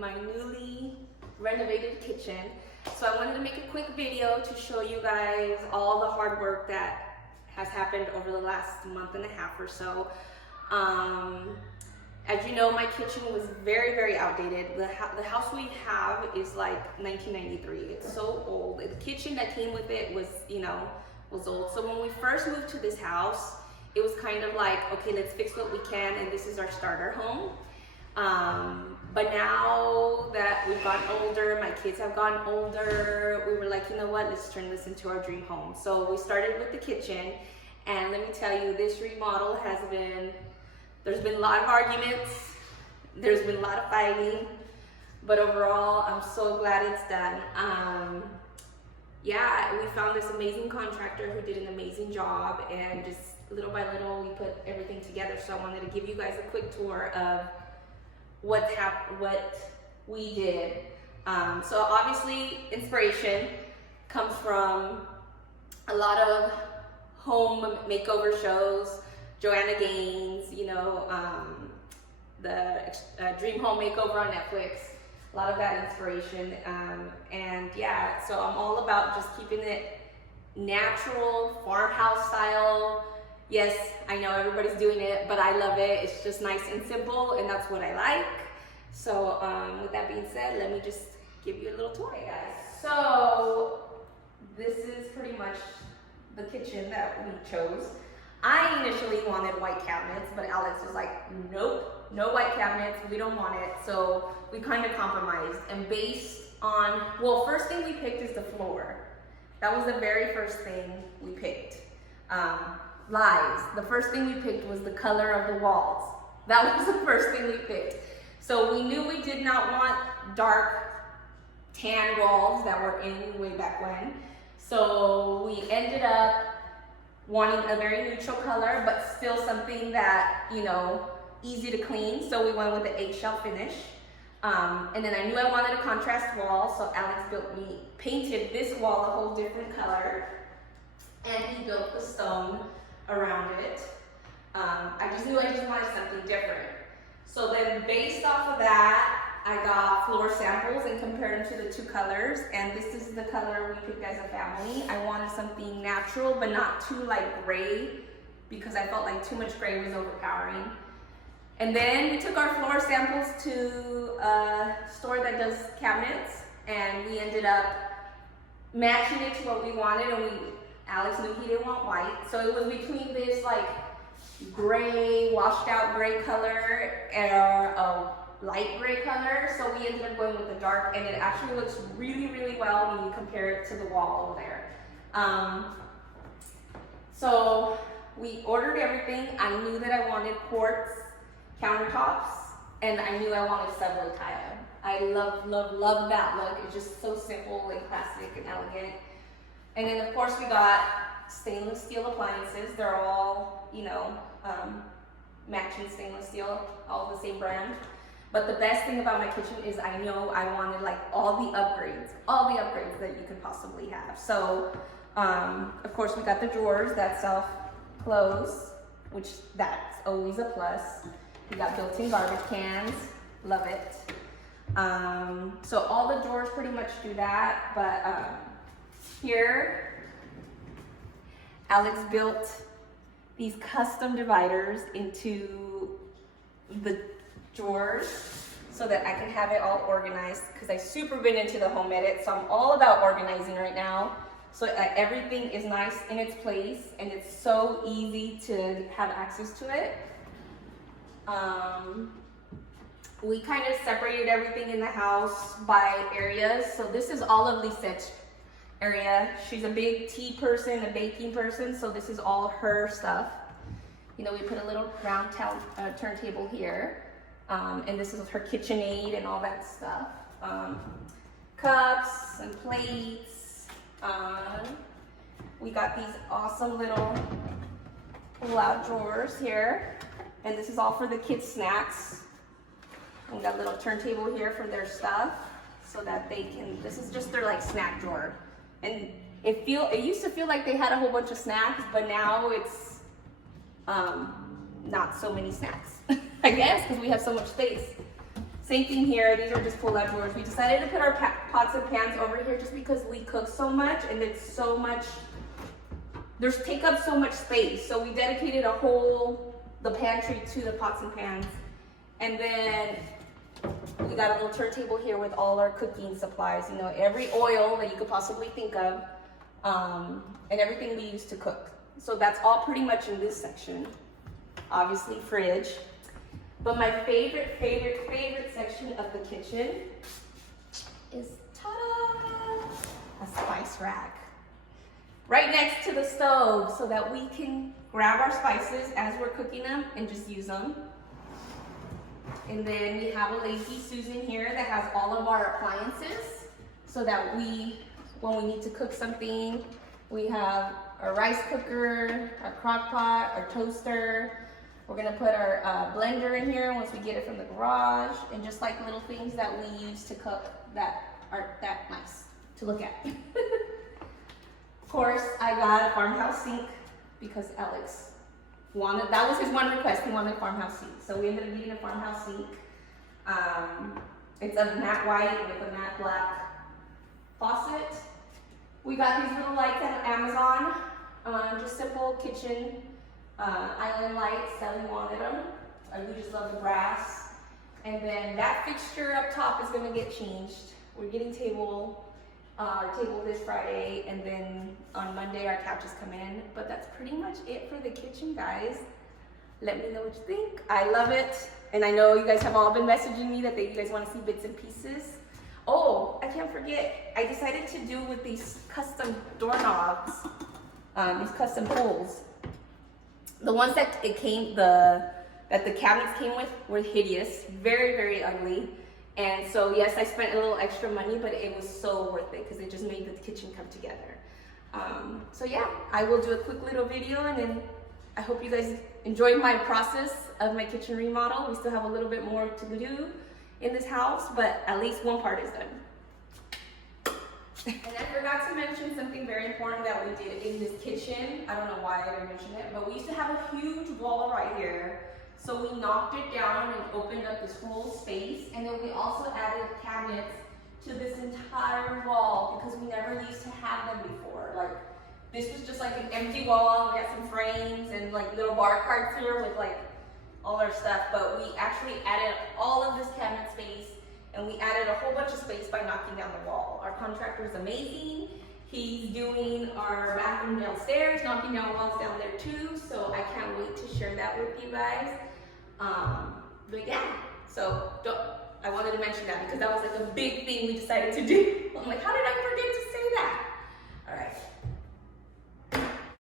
in my newly renovated kitchen. So I wanted to make a quick video to show you guys all the hard work that has happened over the last month and a half or so. As you know, my kitchen was very, very outdated. The house we have is like 1993. It's so old. The kitchen that came with it was, was old. So when we first moved to this house, it was kind of like, okay, let's fix what we can, and this is our starter home. But now that we've gotten older, my kids have gotten older, we were like, you know what, let's turn this into our dream home. So we started with the kitchen, and let me tell you, this remodel has been, there's been a lot of arguments, there's been a lot of fighting, but overall, I'm so glad it's done. Yeah, we found this amazing contractor who did an amazing job, and just little by little, we put everything together. So I wanted to give you guys a quick tour of what we did. So obviously, inspiration comes from a lot of home makeover shows, Joanna Gaines, the Dream Home Makeover on Netflix, a lot of that inspiration. And yeah, so I'm all about just keeping it natural, farmhouse style. Yes, I know everybody's doing it, but I love it. It's just nice and simple, and that's what I like. So with that being said, let me just give you a little tour, guys. So this is pretty much the kitchen that we chose. I initially wanted white cabinets, but Alex was like, nope, no white cabinets, we don't want it. So we kind of compromised, and based on, well, first thing we picked is the floor. That was the very first thing we picked. Lies. The first thing we picked was the color of the walls. That was the first thing we picked. So we knew we did not want dark tan walls that were in way back when. So we ended up wanting a very neutral color, but still something that, easy to clean. So we went with the eggshell finish. And then I knew I wanted a contrast wall, so Alex painted this wall a whole different color, and he built the stone around it. I just wanted something different. So then based off of that, I got floor samples and compared them to the two colors, and this is the color we picked as a family. I wanted something natural, but not too like gray, because I felt like too much gray was overpowering. And then we took our floor samples to a store that does cabinets, and we ended up matching it to what we wanted, and Alex knew he didn't want white, so it was between this like gray, washed out gray color and a light gray color. So we ended up going with the dark, and it actually looks really, really well when you compare it to the wall over there. So we ordered everything. I knew that I wanted quartz countertops, and I knew I wanted subway tile. I love, love, love that look. It's just so simple and classic and elegant. And then of course we got stainless steel appliances. They're all, matching stainless steel, all the same brand. But the best thing about my kitchen is I know I wanted like all the upgrades that you could possibly have. So of course we got the drawers that self-close, which that's always a plus. We got built-in garbage cans, love it. So all the drawers pretty much do that, but here, Alex built these custom dividers into the drawers so that I can have it all organized, because I've super been into the home edit, so I'm all about organizing right now. So everything is nice in its place, and it's so easy to have access to it. We kind of separated everything in the house by areas. So this is all of Lisette's area. She's a big tea person, a baking person, so this is all her stuff. We put a little round turntable here, and this is her KitchenAid and all that stuff. Cups and plates. We got these awesome little pull-out drawers here, and this is all for the kids' snacks. We got a little turntable here for their stuff, so that they can, this is just their like snack drawer. And it used to feel like they had a whole bunch of snacks, but now it's not so many snacks, I guess, because we have so much space. Same thing here, these are just pull-out drawers. We decided to put our pots and pans over here just because we cook so much and it's so much, take up so much space. So we dedicated the pantry to the pots and pans. And then we got a little turntable here with all our cooking supplies, you know, every oil that you could possibly think of, and everything we use to cook. So that's all pretty much in this section. Obviously fridge. But my favorite section of the kitchen is, ta-da, a spice rack. Right next to the stove so that we can grab our spices as we're cooking them and just use them. And then we have a Lazy Susan here that has all of our appliances so that when we need to cook something, we have our rice cooker, our crock pot, our toaster. We're gonna put our blender in here once we get it from the garage, and just like little things that we use to cook that aren't that nice to look at. Of course, I got a farmhouse sink because Alex that was his one request, he wanted a farmhouse sink. So we ended up getting a farmhouse sink. It's a matte white with a matte black faucet. We got these little lights at Amazon, just simple kitchen island lights that we wanted them. We just love the brass. And then that fixture up top is gonna get changed. We're getting our table this Friday, and then on Monday our couches come in. But that's pretty much it for the kitchen, guys. Let me know what you think. I love it. And I know you guys have all been messaging me that you guys wanna see bits and pieces. Oh, I can't forget. I decided to do with these custom doorknobs, these custom pulls. The ones that the cabinets came with were hideous, very ugly. And so yes, I spent a little extra money, but it was so worth it because it just made the kitchen come together. So yeah, I will do a quick little video, and then I hope you guys enjoyed my process of my kitchen remodel. We still have a little bit more to do in this house, but at least one part is done. And I forgot to mention something very important that we did in this kitchen. I don't know why I didn't mention it, but we used to have a huge wall right here. So we knocked it down and opened up this whole space. And then we also added cabinets to this entire wall because we never used to have them before. Like, this was just like an empty wall. We got some frames and like little bar carts here with like all our stuff. But we actually added all of this cabinet space, and we added a whole bunch of space by knocking down the wall. Our contractor is amazing. He's doing our bathroom downstairs, knocking down walls down there too. So I can't wait to share that with you guys. But yeah, so I wanted to mention that because that was like a big thing we decided to do. I'm like, how did I forget to